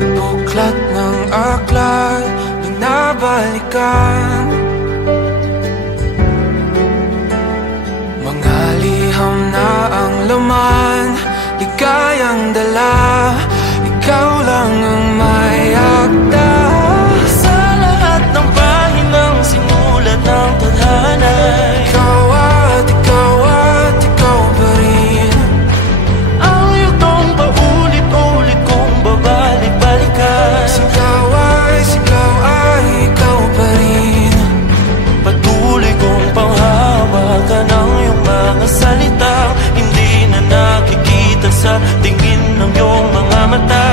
buklat ng aklat, binabalikan. Mga liham na ang laman, ligayang dala, ikaw lang ang may akda. Sa lahat ng pahinang sinulat ng tadhana, Ikaw at ikaw at ikaw pa rin. ang yugtong paulit-ulit kong babalik-balikan. Sigaw ay ikaw pa rin. Patuloy kong panghawakan ang iyong mga salitang hindi na nakikita sa tingin ng iyong mga mata.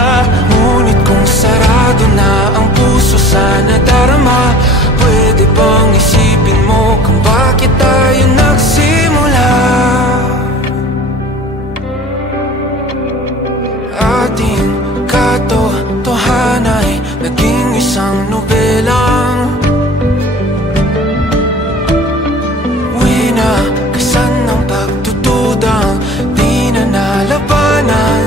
Ngunit kung sarado na ang puso sa nadarama, pwede bang isipin mo kung bakit tayo nagsimula? Ating katotohanan ay naging isang nobelang winakasan ng pagdududang di na nalabanan.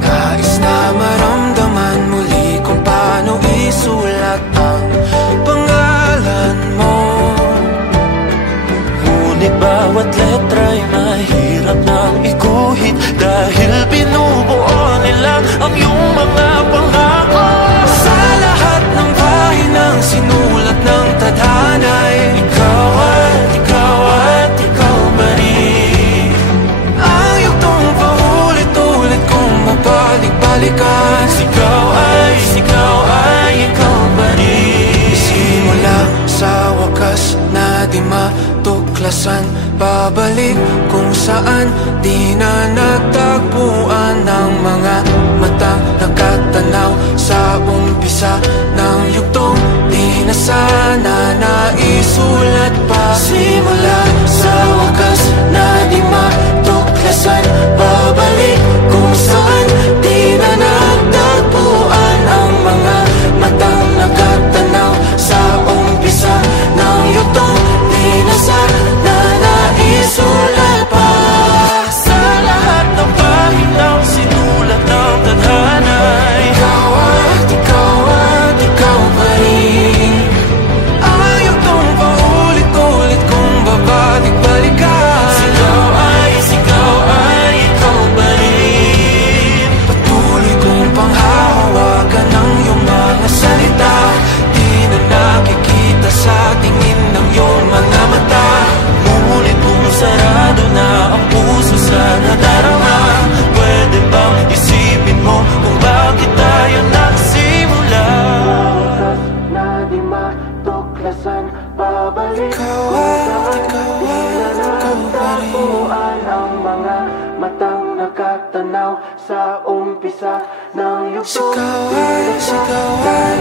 Nais na maramdaman muli kung paano isulat ang pangalan mo. Ngunit bawat letra'y mahirap nang iguhit dahil binubuo nila ang iyong mga pangako. Sa lahat ng pahinang sinulat ng tadhana, Ikaw at ikaw pa rin. ang yugtong paulit-ulit kong mabalik-balikan. Sigaw ay ikaw pa rin. Simula sa wakas na di matuklasan, babalik kung saan di na natagpuan ng mga matang nakatanaw sa umpisa ng yugtong di na sana naisulat pa. Simula sa wakas na di matuklasan, babalik kung saan di na natagpuan ang mga matang nakatanaw sa umpisa ng yugtong di na sana naisulat pa. Sa lahat ng pahinang sinulat ng tadhana, Ikaw at ikaw pa rin. Ang yugtong paulit-ulit kong babalik-balikan. Sigaw ay ikaw pa rin. Patuloy kong panghahawakan ng iyong mga salita, di na nakikita sa tingin ng iyong mga mata. Ngunit kung sarado na ang puso sa nadarama, pwede bang isipin mo kung bakit tayo nagsimula? Na di matuklasan, babalik Ikaw at ikaw pa rin. Ang mga matang nakatanaw sa umpisa ng yugto. Sigaw ay Naisulatan